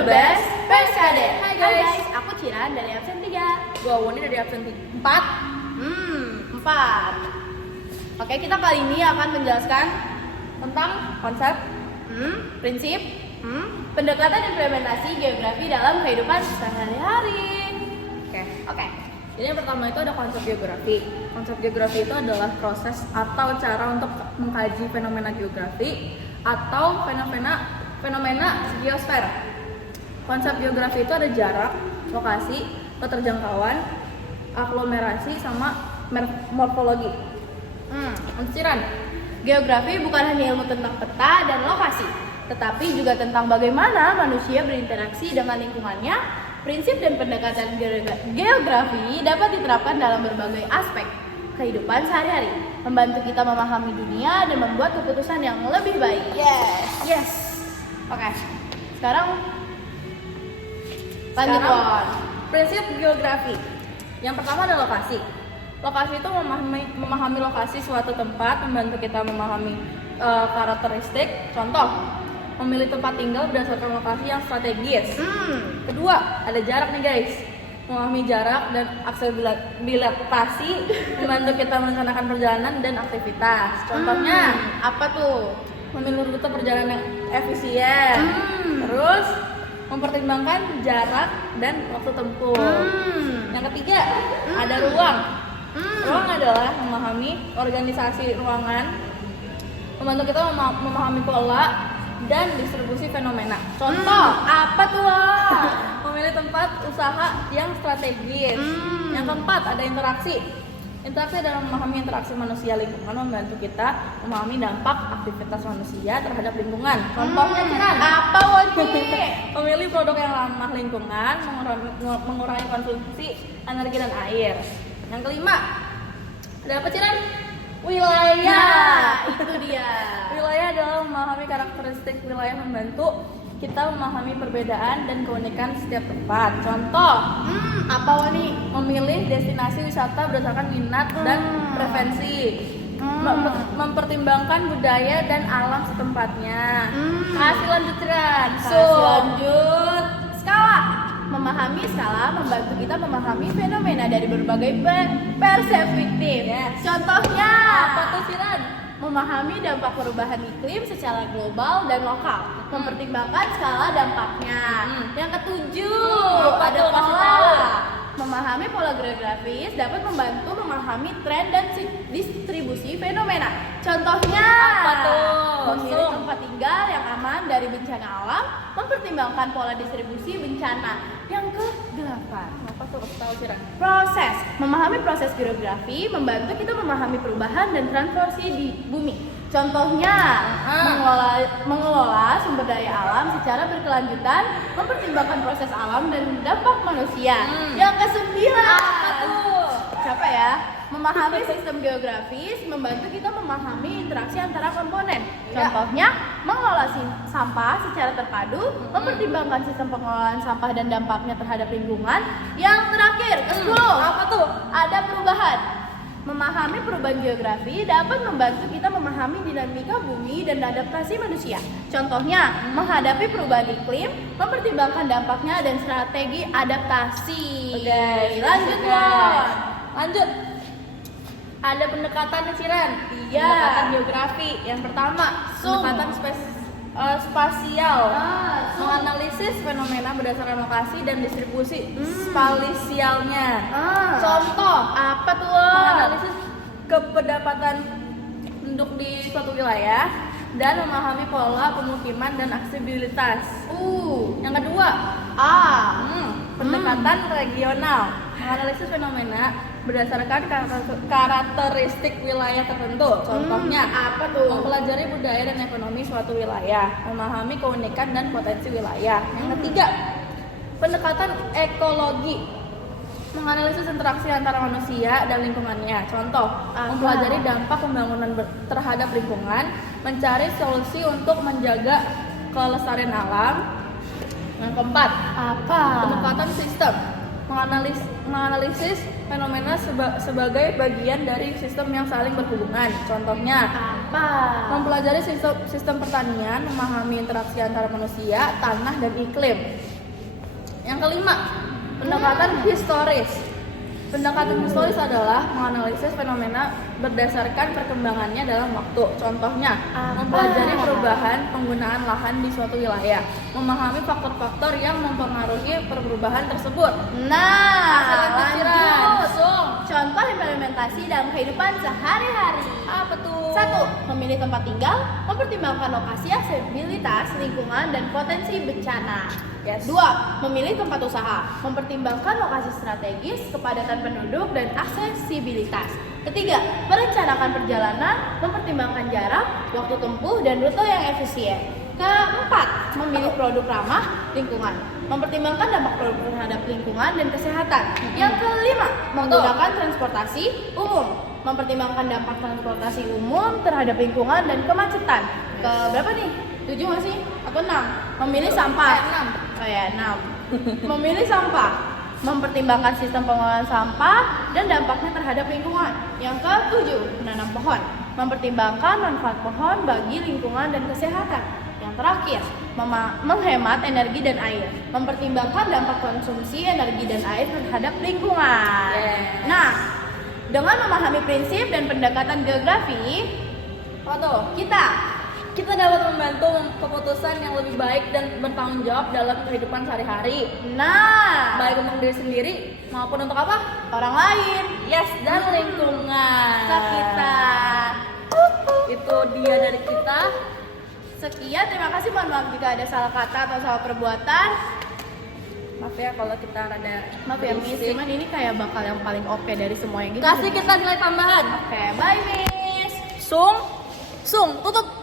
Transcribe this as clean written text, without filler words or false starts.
the best PSKD. Hai guys, aku Ciran dari absen 3. Gue Woni dari absen 4. 4. Oke, kita kali ini akan menjelaskan tentang Konsep, prinsip, pendekatan implementasi geografi dalam kehidupan sehari-hari. Oke. Jadi yang pertama itu ada konsep geografi. Konsep geografi itu adalah proses atau cara untuk mengkaji fenomena geografi atau fenomena geosfer. Konsep geografi itu ada jarak, lokasi, keterjangkauan, aglomerasi, sama morfologi. Ciran, geografi bukan hanya ilmu tentang peta dan lokasi, tetapi juga tentang bagaimana manusia berinteraksi dengan lingkungannya. Prinsip dan pendekatan geografi dapat diterapkan dalam berbagai aspek kehidupan sehari-hari, membantu kita memahami dunia dan membuat keputusan yang lebih baik. Yes. Oke, sekarang lanjut, Won. Prinsip geografi. Yang pertama adalah lokasi. Lokasi itu memahami lokasi suatu tempat, membantu kita memahami karakteristik. Contoh, memilih tempat tinggal berdasarkan lokasi yang strategis. Kedua, ada jarak nih guys. Memahami jarak dan aksesibilitas membantu kita merencanakan perjalanan dan aktivitas. Contohnya, Apa tuh? memilih rute perjalanan yang efisien. Terus, mempertimbangkan jarak dan waktu tempuh. Yang ketiga, ada ruang. Ruang adalah memahami organisasi ruangan, membantu kita memahami pola dan distribusi fenomena. Contoh, Apa tuh, Won? memilih tempat usaha yang strategis. Yang keempat, ada interaksi. Interaksi adalah memahami interaksi manusia lingkungan, membantu kita memahami dampak aktivitas manusia terhadap lingkungan. Contohnya, Ciran, Apa, Won? memilih produk yang ramah lingkungan, mengurangi konsumsi energi dan air. Yang kelima, ada apa, Ciran? Wilayah. Itu dia. Wilayah adalah memahami karakteristik wilayah, membantu kita memahami perbedaan dan keunikan setiap tempat. Contoh, Apa, Woni? memilih destinasi wisata berdasarkan minat dan preferensi. Mempertimbangkan budaya dan alam setempatnya. Kasih lanjutan. Lanjut. Skala. Memahami skala membantu kita memahami fenomena dari berbagai perspektif. Contohnya, Apa tuh, Ciran? memahami dampak perubahan iklim secara global dan lokal, mempertimbangkan skala dampaknya. Yang ketujuh, Apa ada tuh? Kasih pola. tahu. Memahami pola geografis dapat membantu memahami tren dan distribusi fenomena. Contohnya, Apa tuh? memilih tempat tinggal yang aman dari bencana alam, mempertimbangkan pola distribusi bencana. Yang ke-8, Apa tuh? Kasih tahu, Ciran. proses. Memahami proses geografi membantu kita memahami perubahan dan transformasi di bumi. Contohnya, mengelola sumber daya alam secara berkelanjutan, mempertimbangkan proses alam dan dampak manusia. Yang ke-9, Apa tuh? siapa ya? Memahami sistem geografis membantu kita memahami interaksi antara komponen. Contohnya, mengelola sampah secara terpadu, mempertimbangkan sistem pengelolaan sampah dan dampaknya terhadap lingkungan. Yang terakhir, ke-10, Apa tuh? ada perubahan. Memahami perubahan geografi dapat membantu kita memahami dinamika bumi dan adaptasi manusia. Contohnya, menghadapi perubahan iklim, mempertimbangkan dampaknya dan strategi adaptasi. Lanjut, Won. Lanjut. Ada pendekatan nih, Ciran. Iya. Pendekatan geografi. Yang pertama, pendekatan spasial. Menganalisis fenomena berdasarkan lokasi dan distribusi spasialnya. Contoh, apa tuh, Won? Menganalisis kedapatan penduduk di suatu wilayah dan memahami pola pemukiman dan aksesibilitas. Yang kedua, pendekatan regional. Menganalisis fenomena berdasarkan karakteristik wilayah tertentu. Contohnya, apa tuh? mempelajari budaya dan ekonomi suatu wilayah, memahami keunikan dan potensi wilayah. Yang ketiga, pendekatan ekologi. Menganalisis interaksi antara manusia dan lingkungannya. Contoh, mempelajari dampak pembangunan terhadap lingkungan, mencari solusi untuk menjaga kelestarian alam. Yang keempat, Apa? pendekatan sistem. menganalisis fenomena sebagai bagian dari sistem yang saling berhubungan. Contohnya, Apa? mempelajari sistem pertanian, memahami interaksi antara manusia, tanah, dan iklim. Yang kelima, pendekatan historis. Pendekatan historis adalah menganalisis fenomena berdasarkan perkembangannya dalam waktu. Contohnya, mempelajari perubahan penggunaan lahan di suatu wilayah, memahami faktor-faktor yang mempengaruhi perubahan tersebut. Nah, Lanjut. lanjut. Contoh implementasi dalam kehidupan sehari-hari. Apa tuh? 1. Memilih tempat tinggal, mempertimbangkan lokasi, aksesibilitas, lingkungan, dan potensi bencana. Yes. 2. Memilih tempat usaha, mempertimbangkan lokasi strategis, kepadatan penduduk, dan aksesibilitas. Ketiga, merencanakan perjalanan, mempertimbangkan jarak, waktu tempuh, dan rute yang efisien. Keempat, memilih produk ramah lingkungan, mempertimbangkan dampak produk terhadap lingkungan dan kesehatan. Yang kelima, menggunakan transportasi umum, mempertimbangkan dampak transportasi umum terhadap lingkungan dan kemacetan. Ke berapa nih? 7 nggak sih? Atau 6? Memilih sampah. 6. Oh ya, 6. Memilih sampah, mempertimbangkan sistem pengelolaan sampah dan dampaknya terhadap lingkungan. Yang ke-7, menanam pohon, mempertimbangkan manfaat pohon bagi lingkungan dan kesehatan. Yang terakhir, menghemat energi dan air, mempertimbangkan dampak konsumsi energi dan air terhadap lingkungan. Yeah. Nah, dengan memahami prinsip dan pendekatan geografi, Apa tuh? Kita dapat membantu keputusan yang lebih baik dan bertanggung jawab dalam kehidupan sehari-hari, baik untuk diri sendiri maupun untuk apa? orang lain, Yes, dan lingkungan. sekitar. Itu dia dari kita. Sekian, terima kasih. Mohon maaf jika ada salah kata atau salah perbuatan. Maaf ya kalau kita rada Maaf ya Miss, berisik. cuman ini kayak bakal yang paling oke dari semua yang gitu. Kasih kita nilai tambahan. Oke, bye Miss. Sung, tutup.